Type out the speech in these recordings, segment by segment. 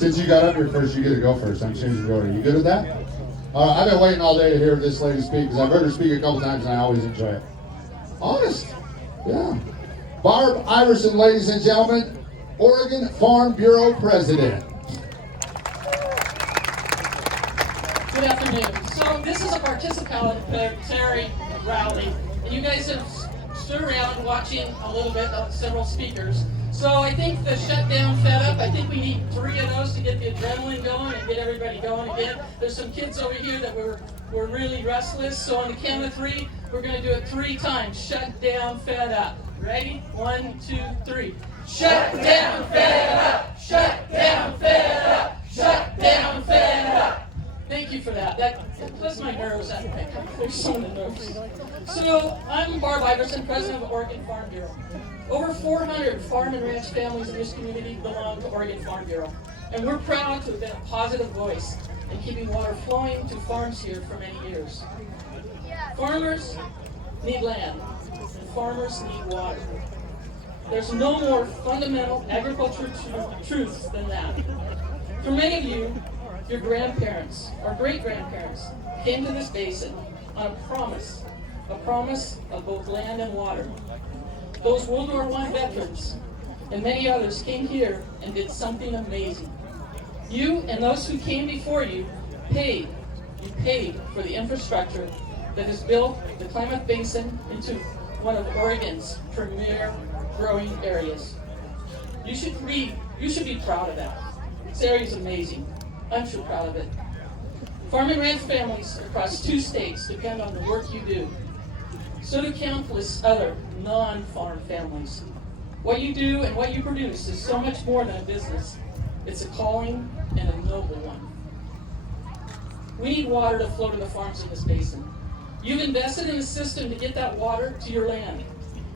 Since you got up here first, you get to go first. I'm changing the order. You good with that? I've been waiting all day to hear this lady speak because I've heard her speak a couple times and I always enjoy it. Honest. Yeah. Barb Iverson, ladies and gentlemen, Oregon Farm Bureau President. Good afternoon. So this is a participatory rally, and you guys have stood around watching a little bit of several speakers. So I think the shutdown fed up, I think we need 3 of those to get the adrenaline going and get everybody going again. There's some kids over here that were really restless, so on the count of 3, we're going to do it 3 times. Shut down, fed up. Ready? 1, 2, 3. Shut down, fed up. Shut down, fed up. Shut down, fed up. Thank you for that. That plus my nerves. That clears some of the nerves. So I'm Barb Iverson, President of Oregon Farm Bureau. Over 400 farm and ranch families in this community belong to Oregon Farm Bureau, and we're proud to have been a positive voice in keeping water flowing to farms here for many years. Farmers need land, and farmers need water. There's no more fundamental agricultural truth than that. For many of you, your grandparents or great-grandparents came to this basin on a promise of both land and water. Those World War I veterans and many others came here and did something amazing. You and those who came before you paid for the infrastructure that has built the Klamath Basin into one of Oregon's premier growing areas. You should be proud of that. This area is amazing. I'm sure proud of it. Farm and ranch families across 2 states depend on the work you do. So do countless other non-farm families. What you do and what you produce is so much more than a business. It's a calling and a noble one. We need water to flow to the farms in this basin. You've invested in a system to get that water to your land.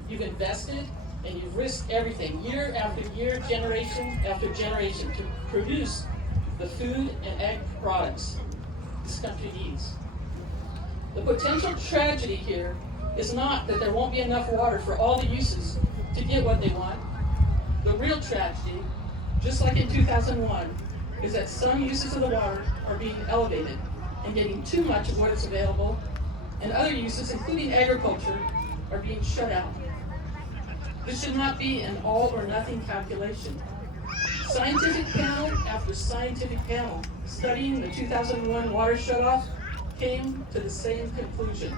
You've invested and you've risked everything year after year, generation after generation to produce the food and ag products this country needs. The potential tragedy here is not that there won't be enough water for all the uses to get what they want. The real tragedy, just like in 2001, is that some uses of the water are being elevated and getting too much of what is available, and other uses, including agriculture, are being shut out. This should not be an all or nothing calculation. Scientific panel after scientific panel studying the 2001 water shutoff came to the same conclusion.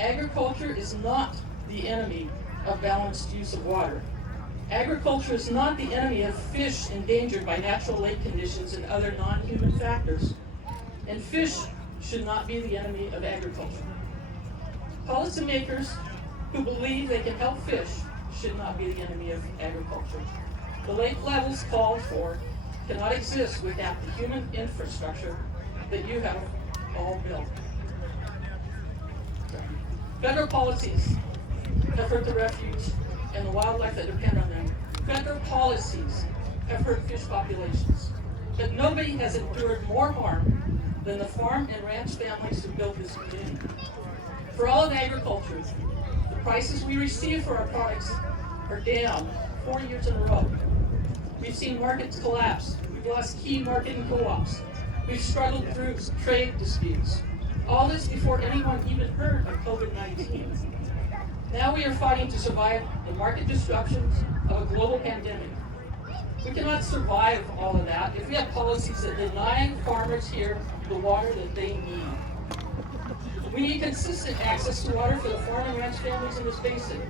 Agriculture is not the enemy of balanced use of water. Agriculture is not the enemy of fish endangered by natural lake conditions and other non-human factors. And fish should not be the enemy of agriculture. Policymakers who believe they can help fish should not be the enemy of agriculture. The lake levels called for cannot exist without the human infrastructure that you have all built. Federal policies have hurt the refuge and the wildlife that depend on them. Federal policies have hurt fish populations. But nobody has endured more harm than the farm and ranch families who built this community. For all of agriculture, the prices we receive for our products are down 4 years in a row. We've seen markets collapse. We've lost key marketing co-ops. We've struggled through trade disputes. All this before anyone even heard of COVID-19. Now we are fighting to survive the market disruptions of a global pandemic. We cannot survive all of that if we have policies that deny farmers here the water that they need. We need consistent access to water for the farm and ranch families in this basin.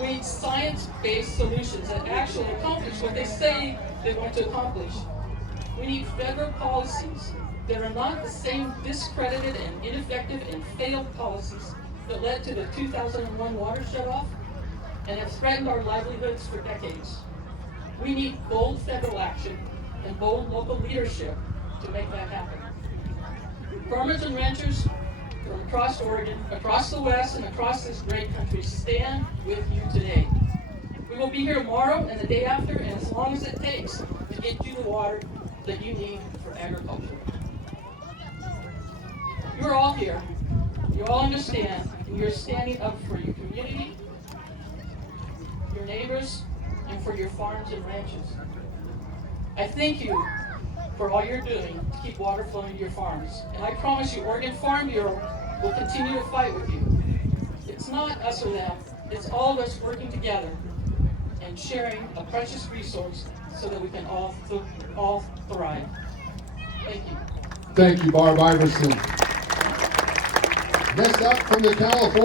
We need science-based solutions that actually accomplish what they say they want to accomplish. We need federal policies that are not the same discredited and ineffective and failed policies that led to the 2001 water shutoff and have threatened our livelihoods for decades. We need bold federal action and bold local leadership to make that happen. Farmers and ranchers from across Oregon, across the West, and across this great country stand with you today. We will be here tomorrow and the day after, and as long as it takes to get you the water that you need for agriculture. You're all here. You all understand, and you're standing up for your community, your neighbors, and for your farms and ranches. I thank you for all you're doing to keep water flowing to your farms. And I promise you, Oregon Farm Bureau will continue to fight with you. It's not us or them, it's all of us working together and sharing a precious resource so that we can all thrive. Thank you. Thank you, Barb Iverson. Next up from the California